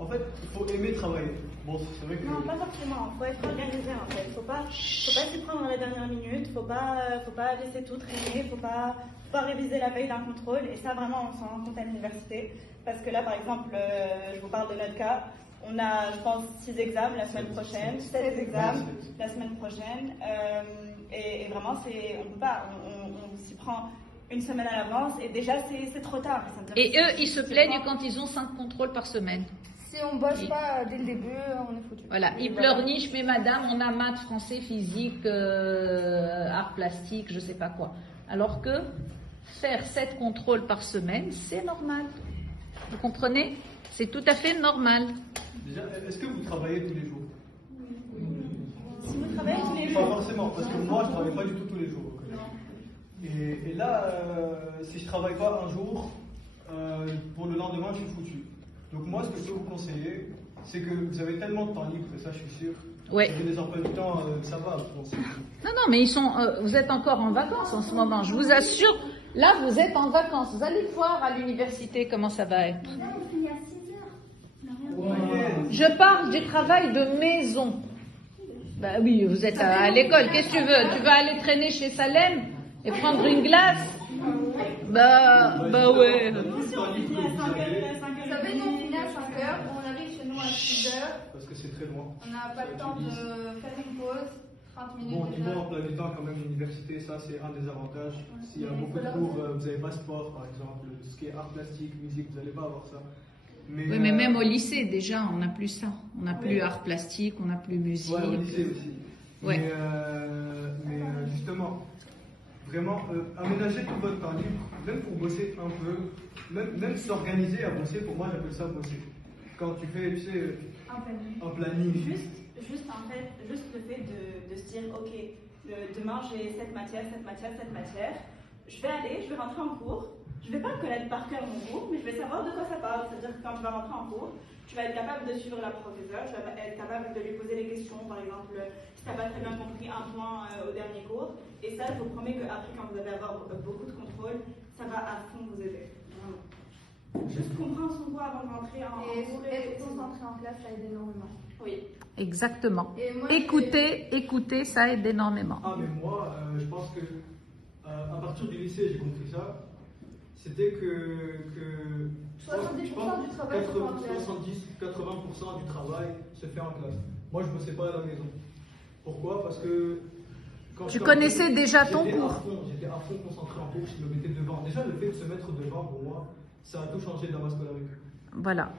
En fait, il faut aimer travailler. Bon, c'est vrai que... Non, pas forcément. Il faut être organisé en fait. Faut pas s'y prendre dans la dernière minute. Faut pas laisser tout traîner. Faut pas réviser la veille d'un contrôle. Et ça, vraiment, on s'en rend compte à l'université. Parce que là, par exemple, je vous parle de notre cas. On a, je pense, 6 examens la semaine prochaine, 7 examens la semaine prochaine. Et vraiment, on peut pas. On s'y prend une semaine à l'avance. Et déjà, c'est trop tard. Et eux, ils se plaignent quand ils ont 5 contrôles par semaine. Si on bosse pas dès le début, on est foutu. Voilà, ils pleurnichent, mais madame, on a maths, français, physique, art plastique, je sais pas quoi. Alors que faire 7 contrôles par semaine, c'est normal. Vous comprenez? C'est tout à fait normal. Déjà, est-ce que vous travaillez tous les jours? Si vous travaillez tous les Pas jours. forcément, parce que moi, je travaille pas du tout tous les jours. Et là, si je travaille pas un jour, pour le lendemain, je suis foutu. Donc moi, ce que je peux vous conseiller, c'est que vous avez tellement de temps libre, et ça, je suis sûr. Ouais. Vous avez des emplois du temps, ça va. Je pense. Non, mais vous êtes encore en vacances en ce moment. Je vous assure, là, vous êtes en vacances. Vous allez voir à l'université comment ça va être. Je parle du travail de maison. Bah oui, vous êtes à l'école. Qu'est-ce que tu veux? Tu vas aller traîner chez Salem et prendre une glace? Bah ouais. Nous, si on finit à 5 heures, Vous savez, nous on finit à 5 heures, on arrive chez nous à 6 heures. Parce que c'est très loin. On n'a pas le temps de faire une pause, 30 minutes. Bon, déjà. niveau emploi du temps, quand même, l'université, ça, c'est un des avantages. S'il y a beaucoup de cours, vous n'avez pas sport, par exemple, ce qui est art plastique, musique, vous n'allez pas avoir ça. Oui, mais même au lycée, déjà, on n'a plus ça. On n'a plus art plastique, on n'a plus musique. Ouais, au lycée aussi. Ouais. Mais justement, vraiment, aménager tout votre temps libre, même pour bosser un peu, même s'organiser à bosser, pour moi, j'appelle ça bosser. Quand tu fais, tu sais, un planning. Juste le fait de se dire, ok, demain j'ai cette matière. Je vais rentrer en cours. Je ne vais pas connaître par cœur mon cours, mais je vais savoir de quoi ça parle. C'est-à-dire que quand tu vas rentrer en cours, tu vas être capable de suivre la professeure, tu vas être capable de lui poser des questions, par exemple, si tu n'as pas très bien compris un point au dernier cours. Et ça, je vous promets qu'après, quand vous allez avoir beaucoup de contrôle, ça va à fond vous aider. Vraiment. Juste comprendre son cours avant de rentrer en cours. Et être concentré en classe, ça aide énormément. Oui. Exactement. Et moi, Écoutez, ça aide énormément. Ah, mais moi, je pense que à partir du lycée, j'ai compris ça. C'était que 70% du travail se fait en classe. 70-80% du travail se fait en classe. Moi, je ne bossais pas à la maison. Pourquoi? Parce que quand Tu connaissais déjà ton j'étais cours. J'étais à fond concentré en cours, je me mettais devant. Déjà, le fait de se mettre devant, pour moi, ça a tout changé dans ma scolarité. Voilà.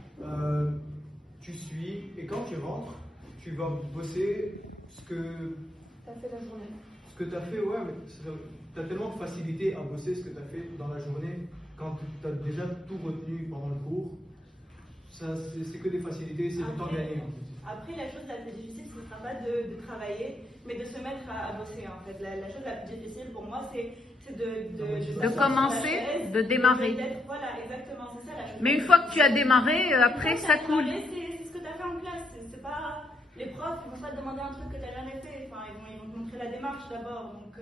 Tu suis, et quand tu rentres, tu vas bosser ce que T'as fait la journée. ce que tu as fait, ouais, mais tu as tellement de facilité à bosser ce que tu as fait dans la journée quand tu as déjà tout retenu pendant le cours. C'est que des facilités, c'est du temps gagné. Après, la chose la plus difficile, ce ne sera pas de travailler, mais de se mettre à bosser. En fait. La chose la plus difficile pour moi, c'est De commencer, de démarrer. Voilà, exactement, c'est ça la chose. Mais une fois que tu as démarré, après ça coule. C'est ce que tu as fait en classe. C'est pas, les profs ne vont pas te demander un truc que tu n'as jamais fait. Enfin, ils vont te montrer la démarche d'abord. Donc,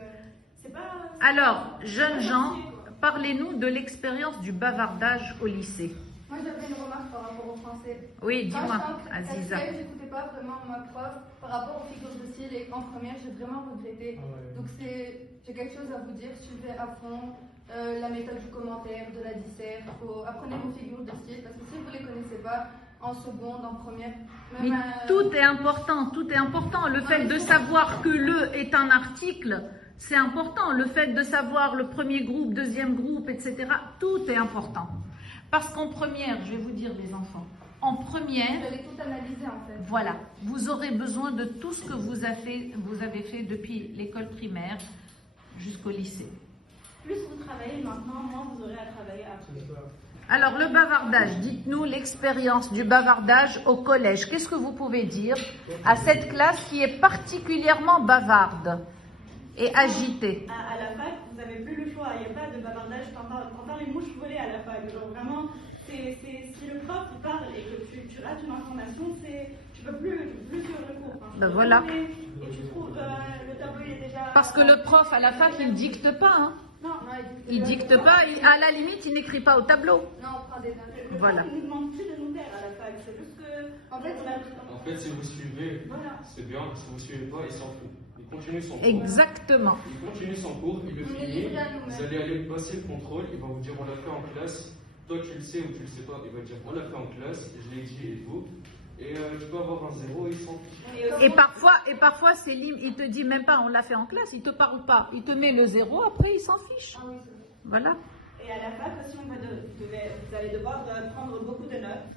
c'est pas. Alors, jeunes gens, parlez-nous de l'expérience du bavardage au lycée. Moi, j'avais une remarque par rapport au français. Oui, dis-moi, Quand Aziza. j'écoutais pas vraiment ma prof par rapport aux figures de style et en première, j'ai vraiment regretté. Ah ouais. Donc, j'ai quelque chose à vous dire. Suivez à fond la méthode du commentaire, de la dissert. Apprenez vos figures de style parce que si vous les connaissez pas, en seconde, en première, Mais tout est important, tout est important. Le fait de savoir que le est un article, c'est important. Le fait de savoir le premier groupe, deuxième groupe, etc., tout est important. Parce qu'en première, je vais vous dire les enfants, en première, vous allez tout analyser en fait. voilà, vous aurez besoin de tout ce que vous avez fait depuis l'école primaire jusqu'au lycée. Plus vous travaillez maintenant, moins vous aurez à travailler après. Alors, le bavardage, dites-nous l'expérience du bavardage au collège. Qu'est-ce que vous pouvez dire à cette classe qui est particulièrement bavarde et agitée? À la fac, vous n'avez plus le choix. Il n'y a pas de bavardage. T'entends les mouches voler à la fac. Genre vraiment, si le prof parle et que tu rates une information, tu peux plus suivre le cours. Enfin, Ben voilà. Et tu trouves le tableau il est déjà. Parce que le prof à la fac, il ne dicte pas. Hein. Non, Il dicte pas. À la limite, il n'écrit pas au tableau. Non, on prend des notes. Voilà. Il ne nous demande plus de nous taire à la fac. C'est juste que En fait, En fait, si vous suivez, Voilà. c'est bien. Si vous suivez pas, il s'en fout. Il continue son cours. Exactement. Il continue son cours, il le On est finit. livré à nous-mêmes. Vous allez aller passer le contrôle, il va vous dire on l'a fait en classe. Toi, tu le sais ou tu le sais pas, il va dire on l'a fait en classe, je l'ai dit et tout. Et tu peux avoir un 0, il s'en fiche. Et parfois il te dit même pas on l'a fait en classe, il te parle pas, il te met le 0, après il s'en fiche. Ah oui, c'est vrai. Voilà. Et à la fac aussi, vous allez devoir prendre beaucoup de notes.